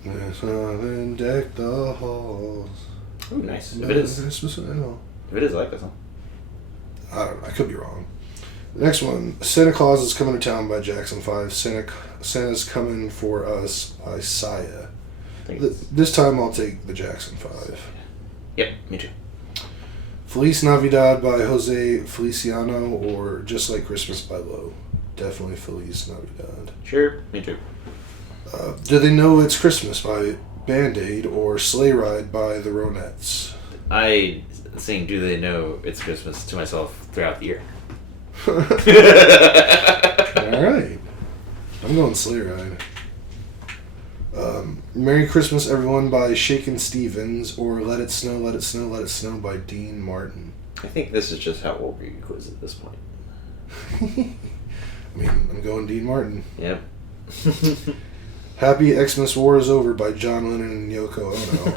Then deck the halls. Oh, nice. If it is, I like that song. I don't know. I could be wrong. The next one, Santa Claus is Coming to Town by Jackson 5. Santa's Coming for Us by Sia. This time I'll take the Jackson 5. Yep, me too. Feliz Navidad by Jose Feliciano, or Just Like Christmas by Low. Definitely Feliz Navidad. Sure, me too. Do They Know It's Christmas by Band-Aid, or Sleigh Ride by the Ronettes? I sing Do They Know It's Christmas to myself throughout the year. Alright. I'm going Sleigh Ride. Merry Christmas Everyone by Shakin' Stevens, or Let It Snow, Let It Snow, Let It Snow by Dean Martin. I think this is just how old we quiz at this point. I mean, I'm going Dean Martin. Yep. Happy Xmas War is Over by John Lennon and Yoko Ono.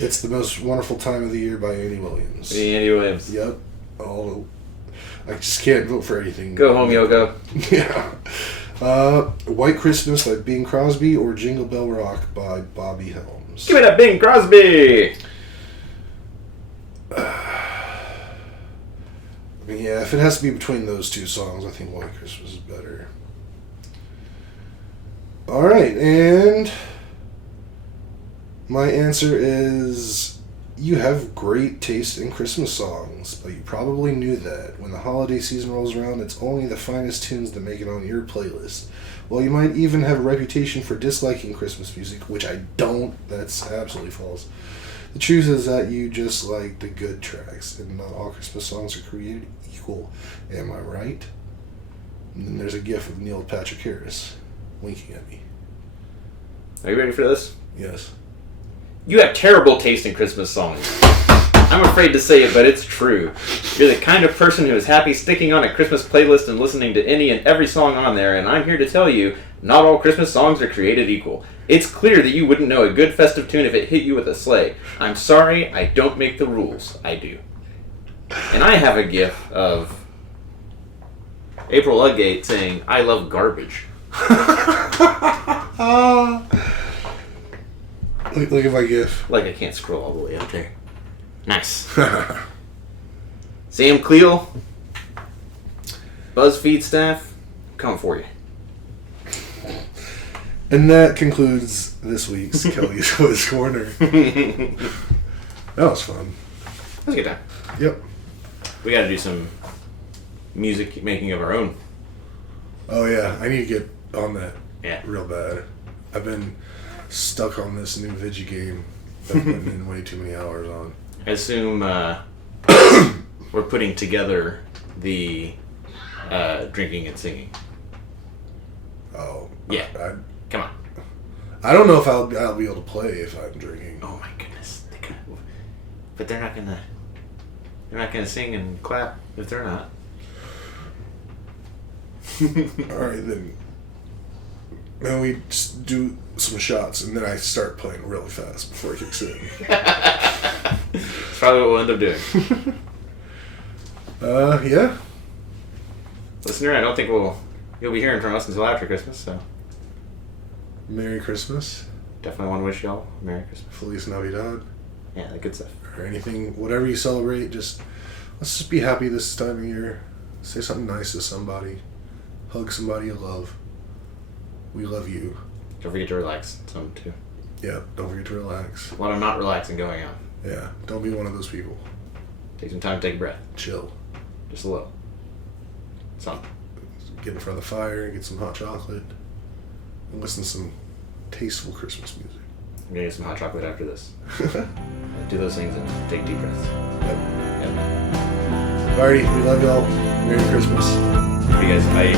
It's the Most Wonderful Time of the Year by Andy Williams. Andy Williams. Yep. I just can't vote for anything. Go home, Yoko. Yeah. White Christmas by Bing Crosby, or Jingle Bell Rock by Bobby Helms. Give me that Bing Crosby! Yeah, if it has to be between those two songs, I think White Christmas is better. Alright, and my answer is you have great taste in Christmas songs, but you probably knew that. When the holiday season rolls around, it's only the finest tunes that make it on your playlist. While you might even have a reputation for disliking Christmas music, which I don't, that's absolutely false. The truth is that you just like the good tracks, and not all Christmas songs are created equal. Am I right? And then there's a gif of Neil Patrick Harris winking at me. Are you ready for this? Yes. You have terrible taste in Christmas songs. I'm afraid to say it, but it's true. You're the kind of person who is happy sticking on a Christmas playlist and listening to any and every song on there, and I'm here to tell you, not all Christmas songs are created equal. It's clear that you wouldn't know a good festive tune if it hit you with a sleigh. I'm sorry, I don't make the rules. I do. And I have a gif of April Ludgate saying, I love garbage. Look at my gif. Like I can't scroll all the way up there. Nice. Sam Cleel, BuzzFeed staff, come for you. And that concludes this week's Kelly's Quiz Corner. That was fun. That was a good time. Yep. We gotta do some music making of our own. Oh yeah, I need to get on that real bad. I've been stuck on this new Vigi game that I'm putting in way too many hours on. I assume we're putting together the drinking and singing. Oh. Yeah. Come on. I don't know if I'll be able to play if I'm drinking. Oh my goodness. But they're not gonna sing and clap if they're not. Alright, then we just do some shots, and then I start playing really fast before it kicks in. That's probably what we'll end up doing. Yeah. Listener, I don't think you'll be hearing from us until after Christmas, so. Merry Christmas. Definitely want to wish y'all a Merry Christmas. Feliz Navidad. Yeah, that good stuff. Or anything, whatever you celebrate, let's just be happy this time of year. Say something nice to somebody. Hug somebody you love. We love you. Don't forget to relax some too. Yeah, don't forget to relax. A lot of not relaxing going on. Yeah, don't be one of those people. Take some time to take a breath. Chill. Just a little. Some. Get in front of the fire, get some hot chocolate, and listen to some tasteful Christmas music. I'm gonna get some hot chocolate after this. Do those things and take deep breaths. Yep. Yep. Alrighty, we love y'all. Merry Christmas. You guys, bye.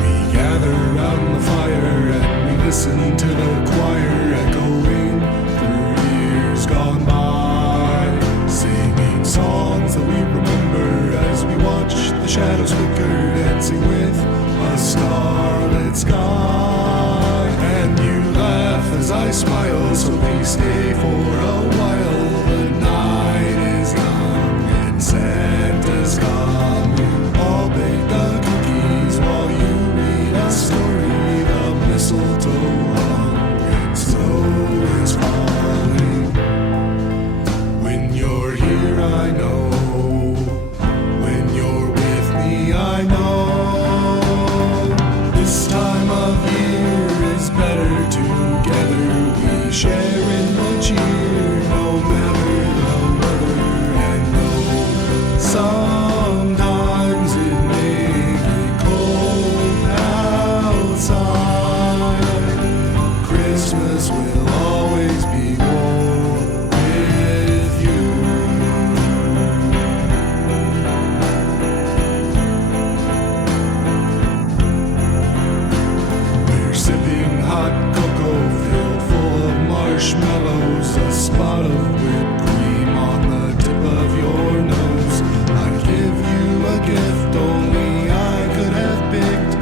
We gather round the fire and we listen to the choir echoing through years gone by, singing songs that we remember as we watch the shadows flicker, dancing with a starlit sky. And you laugh as I smile, so please stay for a while. The night is young and Santa's coming. I'll bake the cookies while you read a story. The mistletoe hung and snow is falling. When you're here, I know. When you're with me, I know. This time of year is better together. We share in the cheer, no matter the weather. And though sometimes it may get cold outside, Christmas will always be warm with you. We're sipping hot cocoa filled full of marshmallows, a spot of whipped cream on the tip of your nose. I'd give you a gift only I could have picked,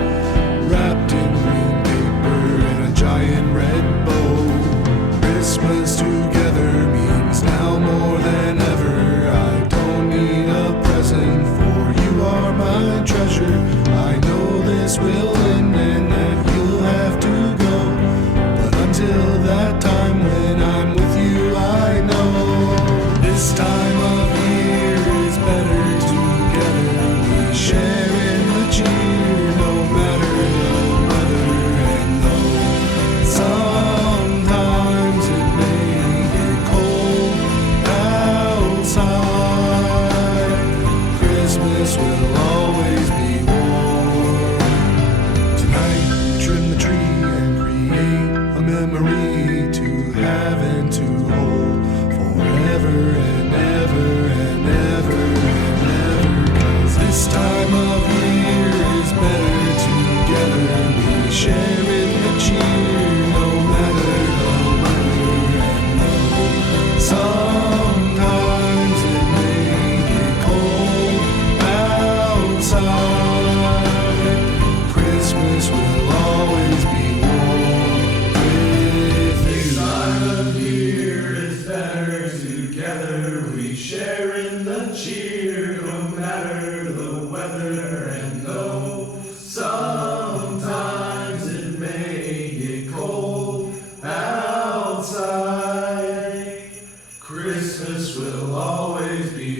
wrapped in green paper in a giant red bow. Christmas together means now more than ever. I don't need a present, for you are my treasure. I know this will end and that you'll have to go, but until that time when I'm with you, I know this time of year is better together. We share in the cheer, no matter the weather. And though sometimes it may get cold outside, Christmas will always be warm. Tonight, trim the tree and create a memory to have and to hold forever and ever and ever and ever. 'Cause this time of year is better together. We share in the cheer, no matter the weather. And though sometimes it may get cold outside, Christmas will always be warm with you. This time of year is better together. We share in the cheer, no matter the weather. And though sometimes it may get cold outside, Christmas will always be